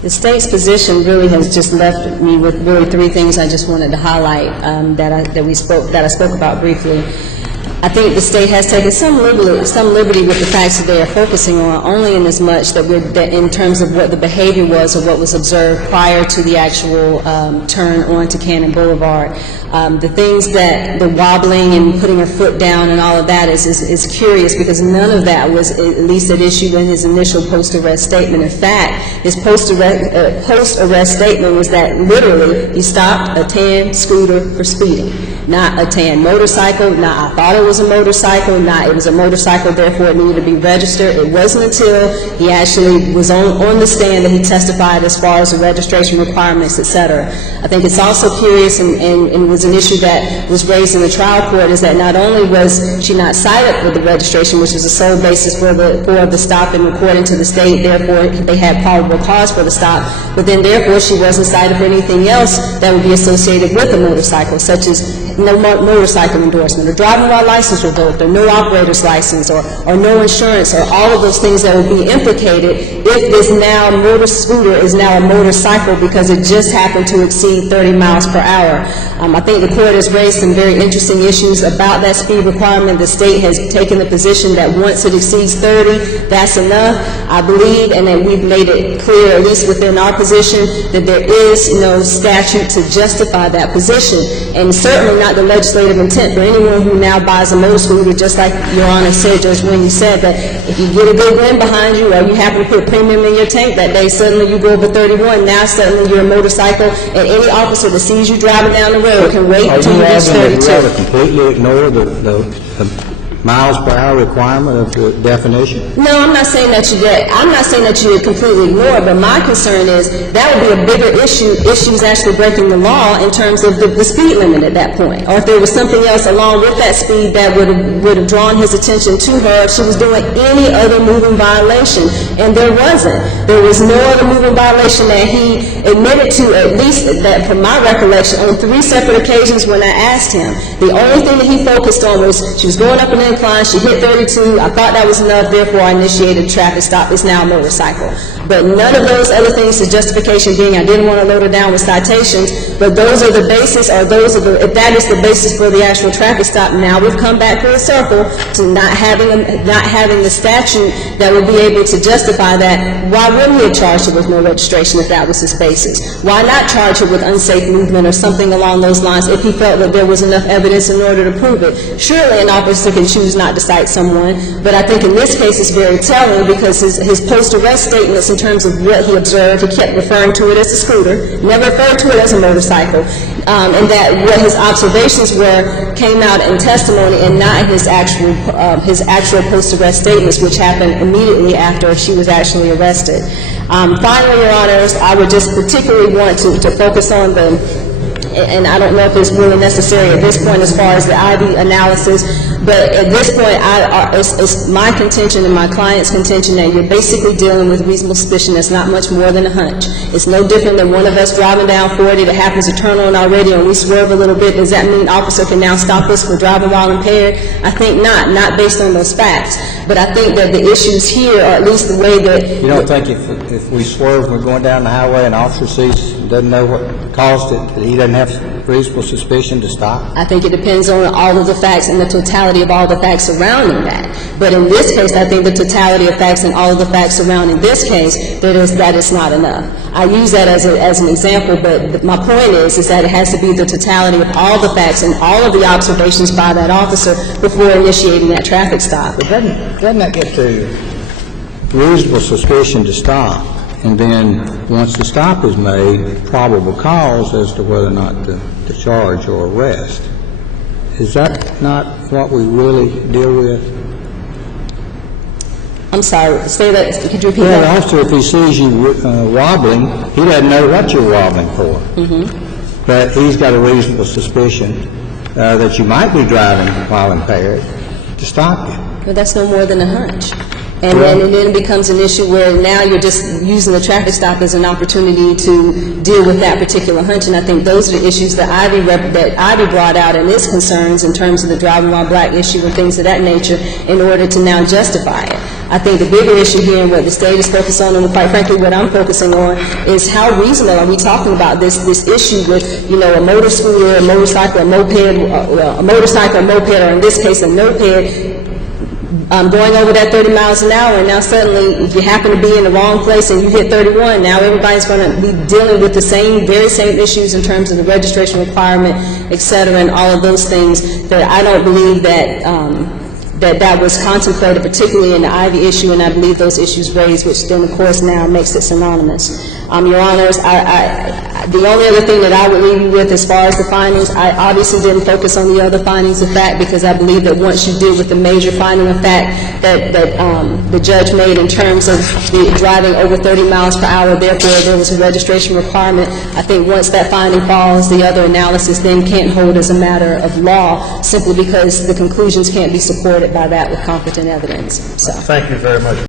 The state's position really has just left me with really three things I just wanted to highlight that I spoke about briefly. I think the state has taken some liberty with the facts that they are focusing on, only in as much that in terms of what the behavior was or what was observed prior to the actual turn onto Cannon Boulevard. The things that the wobbling and putting her foot down and all of that is curious, because none of that was at least at issue in his initial post-arrest statement. In fact, his post-arrest statement was that literally he stopped a tan scooter for speeding, not a tan motorcycle, not I thought it was a motorcycle, not it was a motorcycle, therefore it needed to be registered. It wasn't until he actually was on the stand that he testified as far as the registration requirements, etc. I think it's also curious and was an issue that was raised in the trial court, is that not only was she not cited with the registration, which is the sole basis for the stop and according to the state, therefore they had probable cause for the stop, but then therefore she wasn't cited for anything else that would be associated with a motorcycle, such as no motorcycle endorsement, or driving while license revoked, or no operator's license, or no insurance, or all of those things that would be implicated if this now motor scooter is now a motorcycle because it just happened to exceed 30 miles per hour. I think the court has raised some very interesting issues about that speed requirement. The state has taken the position that once it exceeds 30, that's enough. I believe, and that we've made it clear, at least within our position, that there is no statute to justify that position, and certainly not the legislative intent for anyone who now buys a motor scooter, just like Your Honor said, Judge, when you said that if you get a good wind behind you or you happen to put premium in your tank that day, suddenly you go over 31, now suddenly you're a motorcycle, and any officer that sees you driving down the road can wait until you reach 32. Are you rather completely ignore the miles per hour requirement of the definition? No, I'm not saying that you would completely ignore it, but my concern is that would be a bigger issue if she was actually breaking the law in terms of the speed limit at that point, or if there was something else along with that speed that would have drawn his attention to her if she was doing any other moving violation, and there wasn't. There was no other moving violation that he admitted to, at least that from my recollection, on 3 separate occasions when I asked him. The only thing that he focused on was she was going up an incline, she hit 32, I thought that was enough, therefore I initiated a traffic stop. It's now a motorcycle. But none of those other things, the justification being I didn't want to load her down with citations, but those are the basis, or if that is the basis for the actual traffic stop, now we've come back full circle to not having the statute that would be able to justify that. Why wouldn't he have charged her with no registration if that was his basis? Why not charge her with unsafe movement or something along those lines if he felt that there was enough evidence in order to prove it? Surely an officer can choose not to cite someone, but I think in this case it's very telling, because his post-arrest statements in terms of what he observed, he kept referring to it as a scooter, never referred to it as a motorcycle, and that what his observations were came out in testimony and not in his actual post-arrest statements, which happened immediately after she was actually arrested. Finally, Your Honors, I would just particularly want to focus on and I don't know if it's really necessary at this point as far as the ID analysis, but at this point, it's my contention and my client's contention that you're basically dealing with reasonable suspicion that's not much more than a hunch. It's no different than one of us driving down 40 that happens to turn on our radio and we swerve a little bit. Does that mean officer can now stop us for driving while impaired? I think not based on those facts. But I think that the issues here, or at least the way that... You don't think if we swerve and we're going down the highway and officer sees, doesn't know what caused it, that he doesn't have reasonable suspicion to stop? I think it depends on all of the facts and the totality of all the facts surrounding that. But in this case, I think the totality of facts and all of the facts surrounding this case, that is not enough. I use that as an example, but my point is that it has to be the totality of all the facts and all of the observations by that officer before initiating that traffic stop. But doesn't that get to reasonable suspicion to stop, and then once the stop is made, probable cause as to whether or not to charge or arrest? Is that not what we really deal with? I'm sorry, say that, could you repeat that? Well, the officer, if he sees you wobbling, he doesn't know what you're wobbling for. Mm-hmm. But he's got a reasonable suspicion that you might be driving while impaired to stop you. Well, that's no more than a hunch. And then it becomes an issue where now you're just using the traffic stop as an opportunity to deal with that particular hunch. And I think those are the issues that Ivy brought out in its concerns in terms of the driving while black issue and things of that nature in order to now justify it. I think the bigger issue here and what the state is focused on, and quite frankly what I'm focusing on, is how reasonable are we talking about this issue with, you know, a motor scooter, a motorcycle, a moped, a motorcycle, a moped, or in this case a moped, going over that 30 miles an hour, and now suddenly, if you happen to be in the wrong place and you hit 31, now everybody's going to be dealing with the very same issues in terms of the registration requirement, et cetera, and all of those things that I don't believe that that was contemplated, particularly in the Ivy issue, and I believe those issues raised, which then, of course, now makes it synonymous. Your Honors, the only other thing that I would leave you with as far as the findings, I obviously didn't focus on the other findings of fact, because I believe that once you deal with the major finding of fact that the judge made in terms of the driving over 30 miles per hour, therefore there was a registration requirement, I think once that finding falls, the other analysis then can't hold as a matter of law, simply because the conclusions can't be supported by that with competent evidence. So. Thank you very much.